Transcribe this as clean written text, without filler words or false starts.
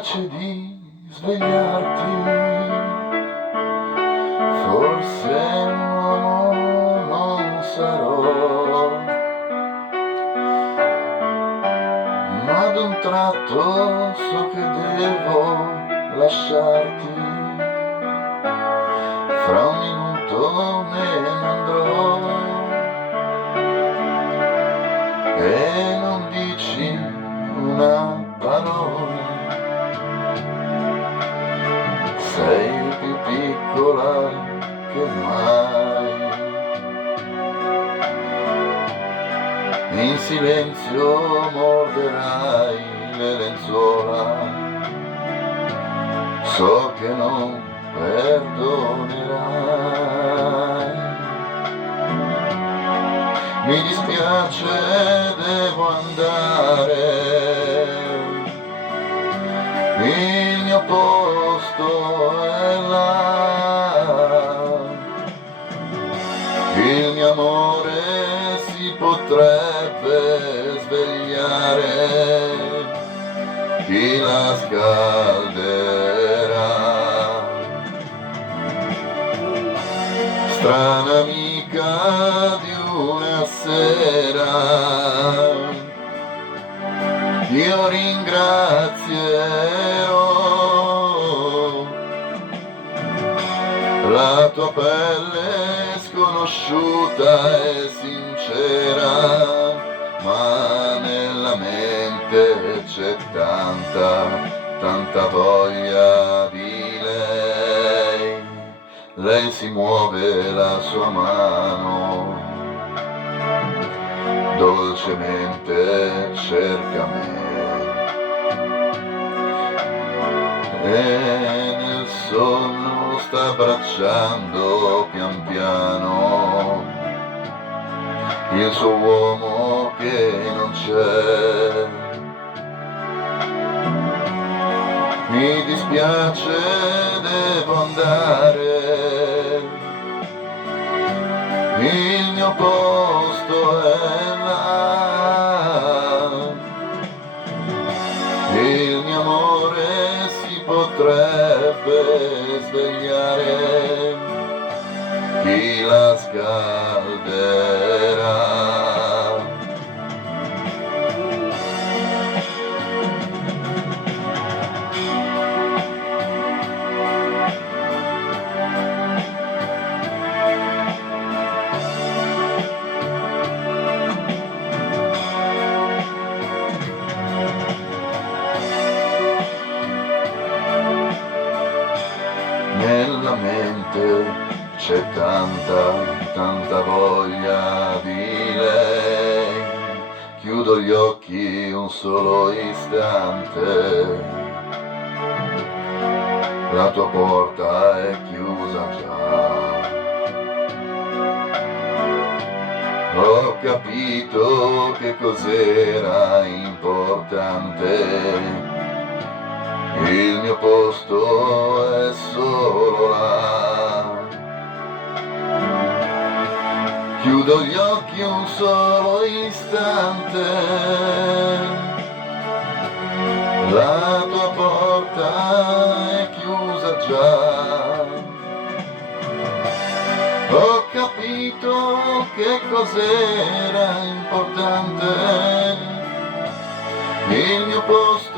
dispiace di svegliarti, forse un uomo non sarò, ma ad un tratto so che devo lasciarti, fra un minuto me ne andrò e non dici una parola, sei più piccola che mai. In silenzio morderai le lenzuola, so che non perdonerai. Mi dispiace, devo andare, il mio posto è là, il mio amore si potrebbe svegliare, chi la scalderà? Strana amica di una sera, io ringrazierò la tua pelle sconosciuta e sincera, ma nella mente c'è tanta voglia di lei. Lei si muove la sua mano, dolcemente cerca me e nel sonno sta abbracciando pian piano il suo uomo che non c'è. Mi dispiace, devo andare, il mio posto è là, il mio amore si potrebbe svegliare, chi la scalderà? Nella mente c'è tanta voglia di lei, chiudo gli occhi un solo istante, la tua porta è chiusa già, ho capito che cos'era importante, il mio posto è solo là. Chiudo gli occhi un solo istante, la tua porta è chiusa già, ho capito che cos'era importante, il mio posto